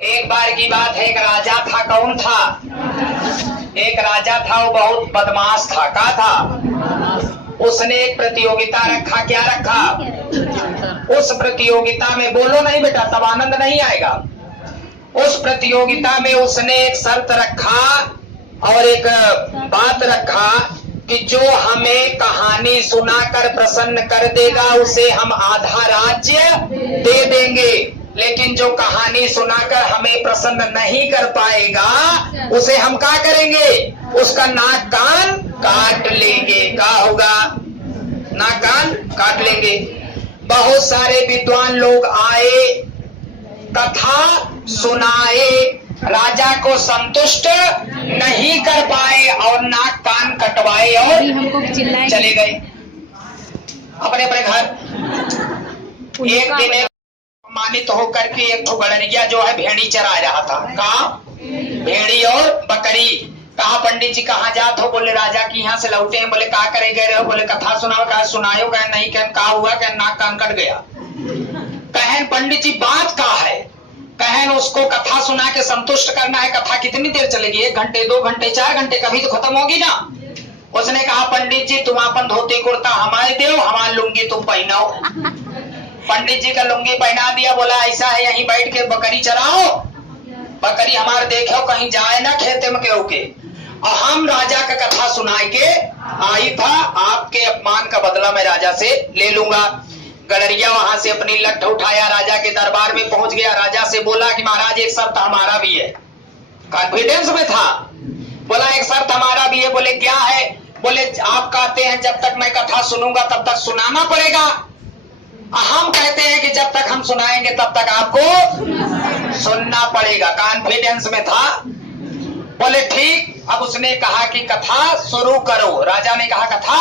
एक बार की बात है, एक राजा था। कौन था? एक राजा था, वो बहुत बदमाश था। क्या था? उसने एक प्रतियोगिता रखा। क्या रखा? उस प्रतियोगिता में, बोलो नहीं बेटा तब आनंद नहीं आएगा। उस प्रतियोगिता में उसने एक शर्त रखा और एक बात रखा कि जो हमें कहानी सुनाकर प्रसन्न कर देगा उसे हम आधा राज्य दे देंगे, लेकिन जो कहानी सुनाकर हमें प्रसन्न नहीं कर पाएगा उसे हम क्या करेंगे? उसका नाक कान काट लेंगे। क्या होगा? नाक कान काट लेंगे। बहुत सारे विद्वान लोग आए, कथा सुनाए, राजा को संतुष्ट नहीं कर पाए और नाक कान कटवाए और चले गए अपने अपने घर। एक दिन सम्मानित होकर के एक ठो गड़रिया जो है भेड़ी चरा रहा था। कहा? भेड़ी और बकरी। कहा पंडित जी कहाँ जात हो? बोले राजा की यहाँ से लौटे हैं। बोले क्या करे गए रहे हो? बोले कथा सुनाओ। कहा सुनायो? कह नहीं। कह कहा हुआ? कह नाक कान कट गया। कहन पंडित जी बात क्या है? कहन उसको कथा सुना के संतुष्ट करना है। कथा कितनी देर चलेगी? 1 घंटे, 2 घंटे, 4 घंटे, कभी तो खत्म होगी ना। उसने कहा पंडित जी तुम अपन धोती कुर्ता हमारे दो, हमारी लुंगी तुम पहनाओ। पंडित जी का लुंगी पहना दिया। बोला ऐसा है यहीं बैठ के बकरी चराओ, बकरी हमारे देखो कहीं जाए ना खेते में केहू के। और हम राजा का कथा सुनाए के आई था, आपके अपमान का बदला मैं राजा से ले लूंगा। गड़रिया वहां से अपनी लठ उठाया, राजा के दरबार में पहुंच गया। राजा से बोला कि महाराज एक शर्त हमारा भी है। कॉन्फिडेंस में था। बोला एक शर्त हमारा भी है। बोले क्या है? बोले आप कहते हैं जब तक मैं कथा सुनूंगा तब तक सुनाना पड़ेगा, हम कहते हैं कि जब तक हम सुनाएंगे तब तक आपको सुनना पड़ेगा। कॉन्फिडेंस में था। बोले ठीक। अब उसने कहा कि कथा शुरू करो। राजा ने कहा कथा।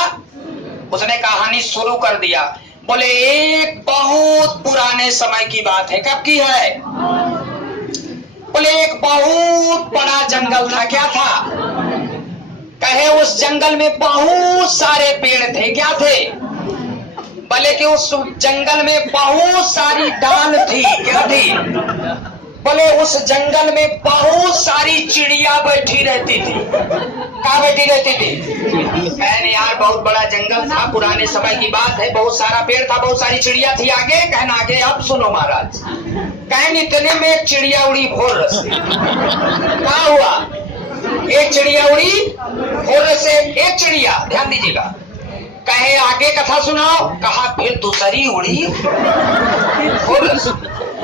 उसने कहानी शुरू कर दिया। बोले एक बहुत पुराने समय की बात है। कब की है? बोले एक बहुत बड़ा जंगल था। क्या था? कहे उस जंगल में बहुत सारे पेड़ थे। क्या थे? बोले कि उस जंगल में बहुत सारी डाल थी। क्या थी? बोले उस जंगल में बहुत सारी चिड़िया बैठी रहती थी। कहाँ बैठी रहती थी? कहने यार बहुत बड़ा जंगल था, पुराने समय की बात है, बहुत सारा पेड़ था, बहुत सारी चिड़िया थी। आगे? कहना आगे अब सुनो महाराज। कहने इतने में एक चिड़िया उड़ी भोर से। क्या हुआ? एक चिड़िया उड़ी भोर से। एक चिड़िया, ध्यान दीजिएगा। कहे आगे कथा सुनाओ। कहा फिर दूसरी उड़ी भोर से।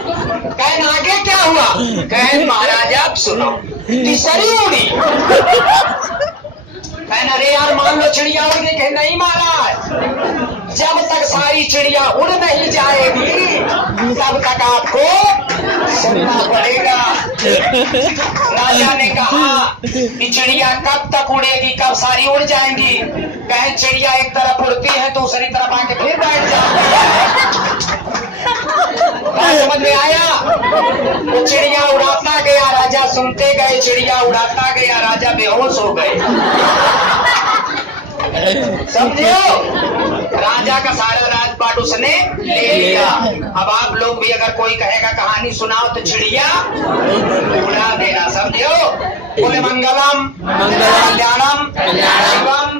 कहना आगे क्या हुआ? कहन महाराज आप सुनो। तीसरी उड़ी। कहना अरे यार मान लो चिड़िया उड़ गई। कहे नहीं महाराज, जब तक सारी चिड़िया उड़ नहीं जाएगी तब तक आपको सुनना पड़ेगा। राजा ने कहा कि चिड़िया कब तक उड़ेगी, कब सारी उड़ जाएंगी? कहे चिड़िया एक तरफ उड़ती है दूसरी तरफ आके फिर बैठ जाती है। समझ में आया? वो चिड़िया उड़ाता गया, राजा सुनते गए। चिड़िया उड़ाता गया, राजा बेहोश हो गए। समझो? राजा का सारा राजपाट उसने ले लिया। अब आप लोग भी अगर कोई कहेगा कहानी सुनाओ तो चिड़िया उड़ा देना। समझो? बोले मंगलम कल्याणम शिवम